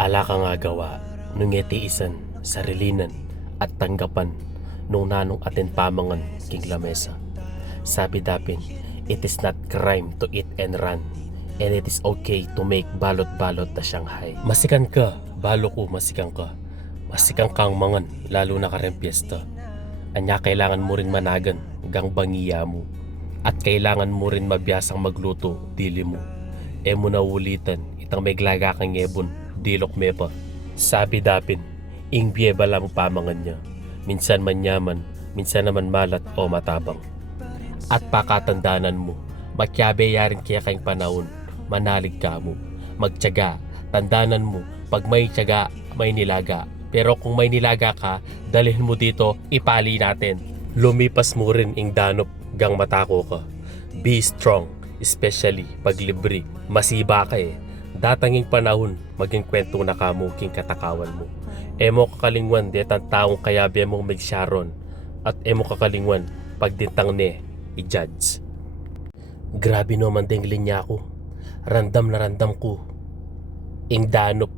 Ala ka nga gawa, nung itiisan, sarilinan, at tanggapan, nung nanong atin pamangan king lamesa. Sabi dapin, it is not crime to eat and run, and it is okay to make balot-balot na Shanghai. Masikan ka, balo ko masikan ka. Masikan kang mangan, lalo na kareng piyesta. Anya kailangan mo rin managan, gang bangiya mo. At kailangan mo rin mabiyasang magluto, dili mo. E mo naulitan, itang may glaga kang ngebon, dilok mepa. Sabi dapin, ing biyeba lang pamangan niya. Minsan manyaman, minsan naman malat o matabang. At pakatandanan mo, makyabe yarin kaya kayong panahon, manalig ka mo. Magtyaga, tandanan mo, pag may tyaga, may nilaga. Pero kung may nilaga ka, dalhin mo dito, ipali natin. Lumipas mo rin ing danop, gang matako ka. Be strong, especially pag libre, masiba ka eh. Datanging panahon, maging kwento na kamo king katakawan mo. Emo kakalingwan, detang taong kayabe mong magsyaron. At emo kakalingwan, pag dintang ne, i-judge. Grabe naman ding linya ko. Randam na randam ko. Ing danop,